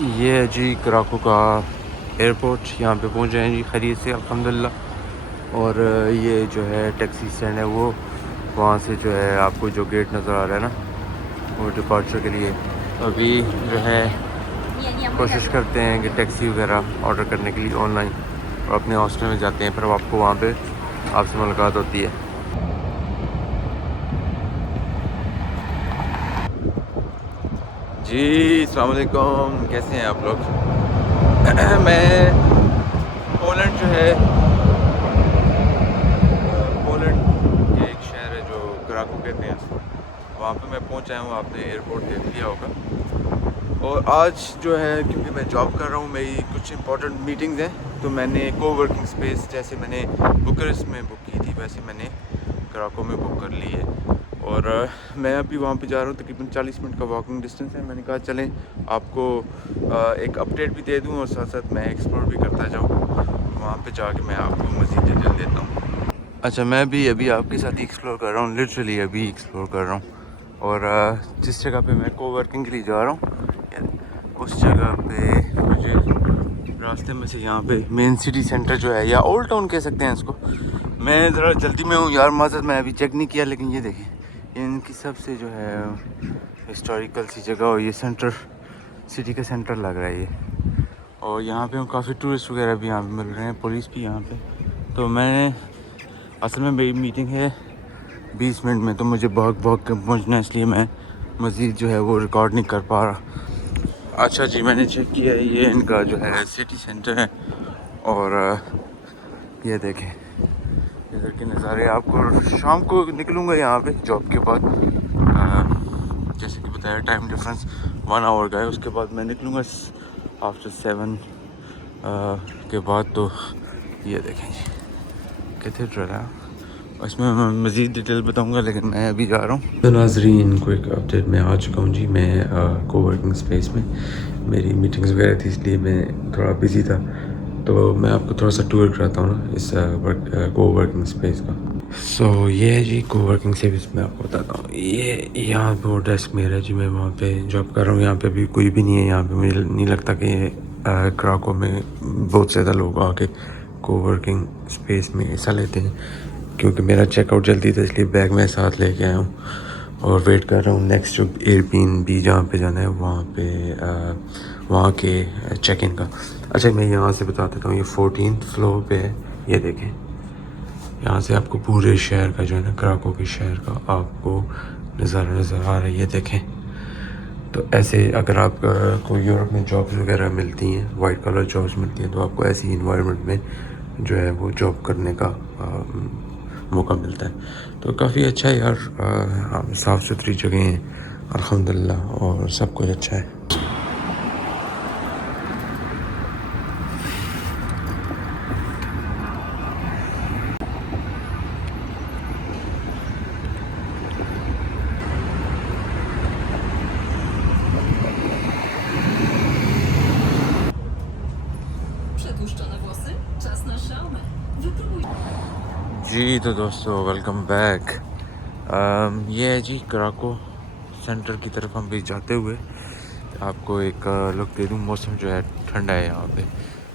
ये है जी कराको का एयरपोर्ट। यहाँ पे पहुँच जाए जी खैरियत से अल्हम्दुलिल्लाह। और ये जो है टैक्सी स्टैंड है, वो वहाँ से जो है आपको जो गेट नज़र आ रहा है ना, वो डिपार्चर के लिए। अभी जो है कोशिश करते हैं कि टैक्सी वगैरह ऑर्डर करने के लिए ऑनलाइन, और अपने हॉस्टल में जाते हैं, फिर आपको वहाँ पे आपसे मुलाकात होती है। जी अस्सलाम वालेकुम, कैसे हैं आप लोग? मैं पोलैंड जो है, पोलैंड के एक शहर है जो कराको कहते हैं इसको, वहाँ पे मैं पहुँच आया हूँ। आपने एयरपोर्ट देख लिया होगा। और आज जो है, क्योंकि मैं जॉब कर रहा हूँ, मेरी कुछ इंपॉर्टेंट मीटिंग्स हैं, तो मैंने कोवर्किंग स्पेस जैसे मैंने बुकारेस्ट में बुक की थी, वैसे मैंने कराको में बुक कर ली है। और मैं अभी वहाँ पे जा रहा हूँ, तकरीबन 40 मिनट का वॉकिंग डिस्टेंस है। मैंने कहा चलें आपको एक अपडेट भी दे दूँ और साथ साथ मैं एक्सप्लोर भी करता जाऊँ। वहाँ पे जाके मैं आपको मज़ीद डिटेल देता हूँ। अच्छा, मैं भी अभी आपके साथ ही एक्सप्लोर कर रहा हूँ, लिटरली अभी एक्सप्लोर कर रहा हूँ। और जिस जगह पे मैं कोवर्किंग के लिए जा रहा हूँ, उस जगह पे मुझे रास्ते में से यहाँ पे मेन सिटी सेंटर जो है, या ओल्ड टाउन कह सकते हैं इसको। मैं ज़रा जल्दी में हूँ यार, माज़रत, मैं अभी चेक नहीं किया, लेकिन ये देखिए, ये इनकी सबसे जो है हिस्टोरिकल सी जगह, और ये सेंटर सिटी का सेंटर लग रहा है ये। और यहाँ पे काफ़ी टूरिस्ट वगैरह भी यहाँ पे मिल रहे हैं, पुलिस भी यहाँ पे। तो मैं असल में मेरी मीटिंग है 20 मिनट में, तो मुझे भाग भाग के पहुँचना है, इसलिए मैं मज़ीद जो है वो रिकॉर्ड नहीं कर पा रहा। अच्छा जी, मैंने चेक किया है, ये इनका जो है सिटी सेंटर है। और ये देखें इधर के नज़ारे। आपको शाम को निकलूँगा यहाँ पे जॉब के बाद, जैसे कि बताया टाइम डिफरेंस 1 आवर का है, उसके बाद मैं निकलूँगा आफ्टर 7 के बाद। तो ये देखें जी कैथेड्रल है, इसमें मैं मज़ीद डिटेल बताऊंगा, लेकिन मैं अभी जा रहा हूँ। तो नाज़रीन, को एक अपडेट, मैं आ चुका हूँ जी। मैं कोवर्किंग स्पेस में, मेरी मीटिंग्स वगैरह थी, इसलिए मैं थोड़ा बिज़ी था। तो मैं आपको थोड़ा सा टूर कराता हूँ ना इस कोवर्किंग स्पेस का। सो ये है जी कोवर्किंग स्पेस, मैं आपको बताता हूँ। ये यहाँ पे वो डेस्क मेरा है जी, मैं वहाँ पे जॉब कर रहा हूँ। यहाँ पे अभी कोई भी नहीं है। यहाँ पे मुझे नहीं लगता कि कराको में बहुत ज़्यादा लोग आके कोवर्किंग स्पेस में हिस्सा लेते हैं, क्योंकि मेरा चेकआउट जल्दी था, इसलिए बैग मैं साथ लेके आया हूँ और वेट कर रहा हूँ नेक्स्ट जो एयरबीएनबी जहाँ पे जाना है, वहाँ पे वहाँ के चेक इन का। अच्छा, मैं यहाँ से बता देता हूँ, ये 14th फ्लोर पे है। ये देखें, यहाँ से आपको पूरे शहर का जो है ना, कराको के शहर का आपको नज़ारा नज़र आ रहा है। ये देखें। तो ऐसे अगर आप को यूरोप में जॉब्स वगैरह मिलती हैं, वाइट कलर जॉब्स मिलती हैं, तो आपको ऐसी इन्वायरमेंट में जो है वो जॉब करने का मौका मिलता है। तो काफ़ी अच्छा है यार, साफ़ सुथरी जगह हैं अल्हम्दुलिल्लाह, और सब कुछ अच्छा है। जी तो दोस्तों, वेलकम बैक। ये है जी कराको सेंटर की तरफ हम भी जाते हुए आपको एक लुक दे दूँ। मौसम जो है ठंडा है यहाँ पे,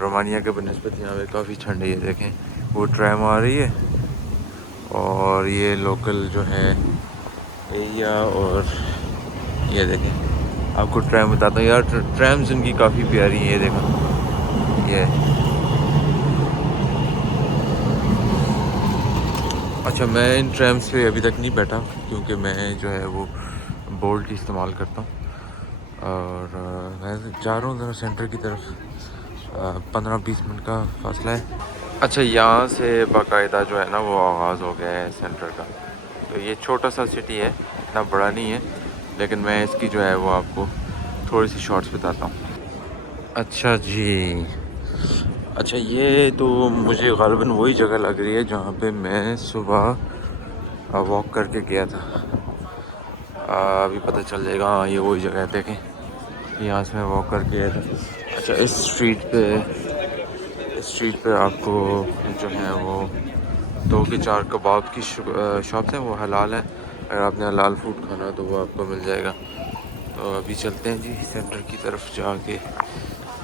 रोमानिया के बनस्बत यहाँ पे काफ़ी ठंड है। ये देखें, वो ट्रैम आ रही है, और ये लोकल जो है एरिया। और ये देखें, आपको ट्रैम बताता हूँ यार, ट्रैम्स इनकी काफ़ी प्यारी है। ये देखो, ये अच्छा, मैं इन ट्रैम्स पे अभी तक नहीं बैठा, क्योंकि मैं जो है वो बोल्ट इस्तेमाल करता हूँ। और मैं जा रहा हूँ ज़रा सेंटर की तरफ, 15-20 मिनट का फासला है। अच्छा, यहाँ से बाकायदा जो है ना वो आगाज़ हो गया है सेंटर का। तो ये छोटा सा सिटी है, इतना बड़ा नहीं है, लेकिन मैं इसकी जो है वो आपको थोड़ी सी शॉर्ट्स बताता हूँ। अच्छा जी, अच्छा, ये तो मुझे ग़ालिबन वही जगह लग रही है जहाँ पे मैं सुबह वॉक करके गया था। अभी पता चल जाएगा। हाँ, ये वही जगह है, देखें, यहाँ से मैं वॉक करके गया था। अच्छा, इस स्ट्रीट पे आपको जो है वो 2 के 4 कबाब की शॉप्स हैं, वो हलाल है। अगर आपने हलाल फूड खाना तो वो आपको मिल जाएगा। तो अभी चलते हैं जी सेंटर की तरफ, जाके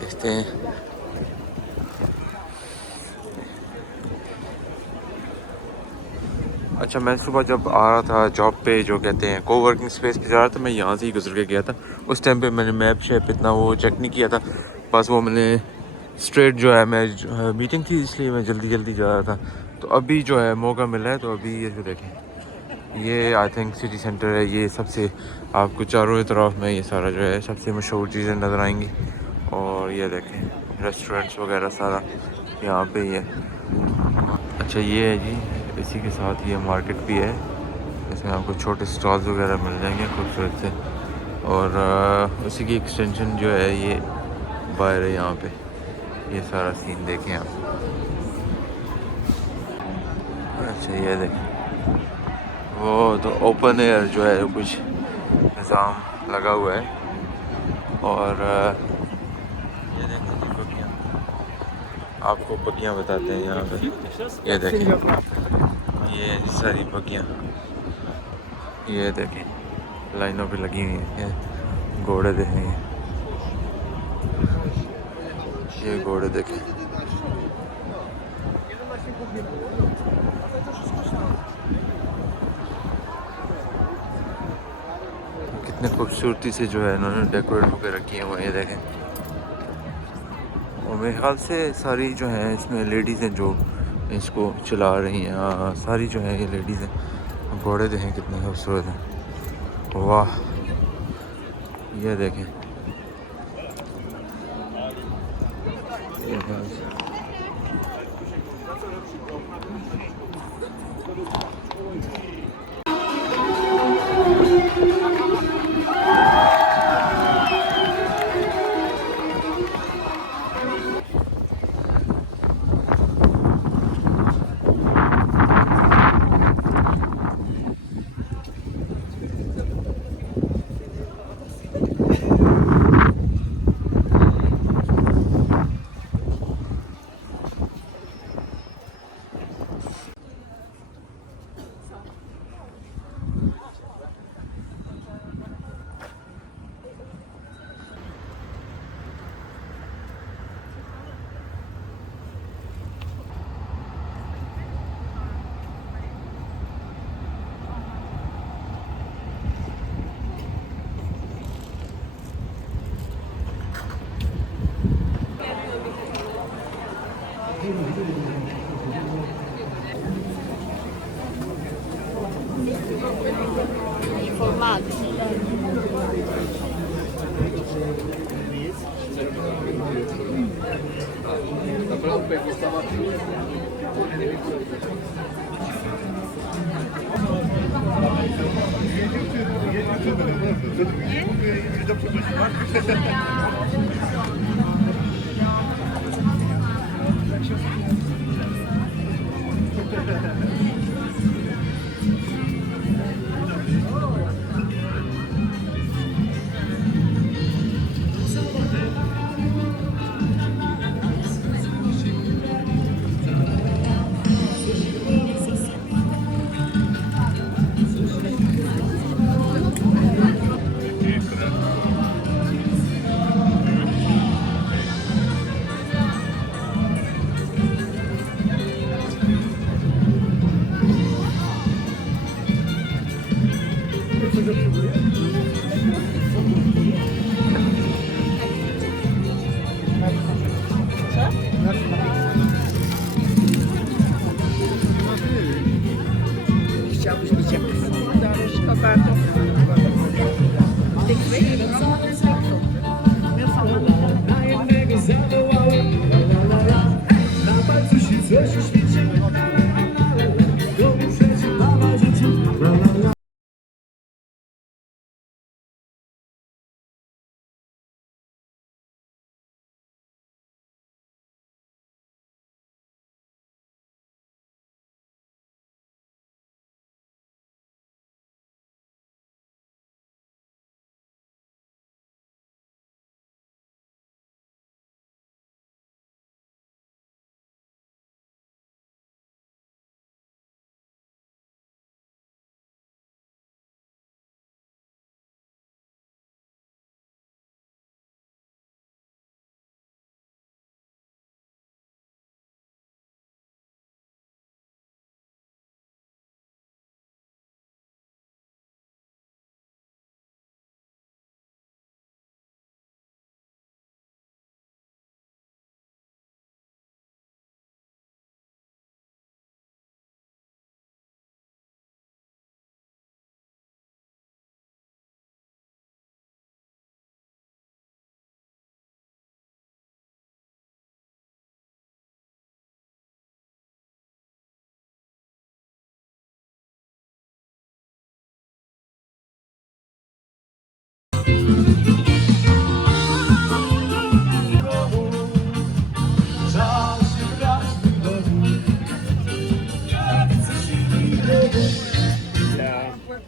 देखते हैं। अच्छा, मैं सुबह जब आ रहा था जॉब पे, जो कहते हैं कोवर्किंग स्पेस पे जा रहा था, मैं यहाँ से ही गुजर के गया था। उस टाइम पे मैंने मैप शैप इतना वो चेक नहीं किया था, बस वो मैंने स्ट्रेट जो है, मैं मीटिंग थी इसलिए मैं जल्दी जल्दी जा रहा था। तो अभी जो है मौका मिला है, तो अभी ये जो देखें, ये आई थिंक सिटी सेंटर है। ये सबसे आपको चारों तरफ में ये सारा जो है सबसे मशहूर चीज़ें नज़र आएंगी। और ये देखें रेस्टोरेंट्स वगैरह सारा यहाँ पे ही है। अच्छा, ये है जी, इसी के साथ ये मार्केट भी है, इसमें आपको छोटे स्टॉल्स वगैरह मिल जाएंगे खूबसूरत से। और उसी की एक्सटेंशन जो है ये बाहर है यहाँ पे। ये सारा सीन देखें आप। अच्छा, ये देखें, वो तो ओपन एयर जो है कुछ निज़ाम लगा हुआ है। और ये देखें जी बगियाँ, आपको बगियाँ बताते हैं यहाँ पे। ये देखें, ये सारी बगियाँ, ये देखें लाइनों पे लगी हुई हैं। ये घोड़े देखें, ये घोड़े देखें। कितने खूबसूरती से जो है इन्होंने डेकोरेट होकर रखी है वो, ये देखें। और मेरे ख्याल से सारी जो हैं इसमें लेडीज़ हैं जो इसको चला रही हैं। हाँ, सारी जो है ये लेडीज़ हैं। घोड़े देखें कितने खूबसूरत हैं, वाह। ये देखें, ये Formaggi. Chciałbyś mieć jak Daruszka bardzo. Tych Na palcu się coś uświeci.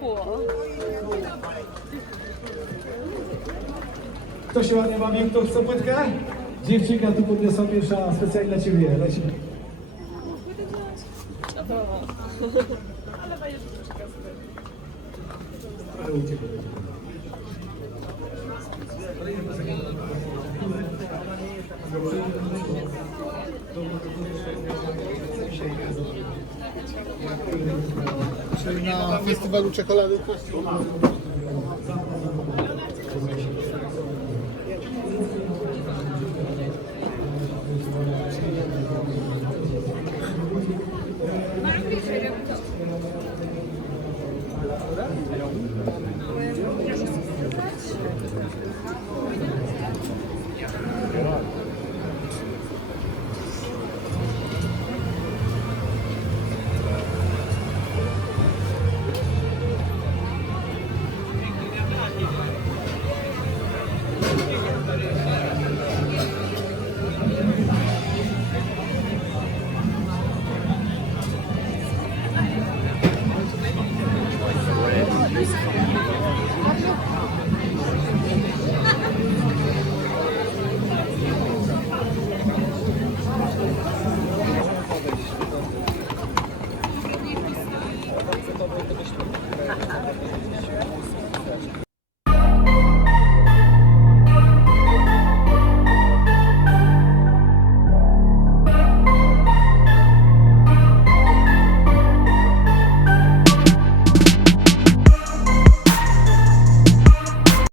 Cool. Kto się ładnie bawi? Kto chce płytkę? Dziewczynka tu podniosła pierwsza specjalnie dla Ciebie. Leci. Ale u Ciebie. Czyli na festiwalu czekolady.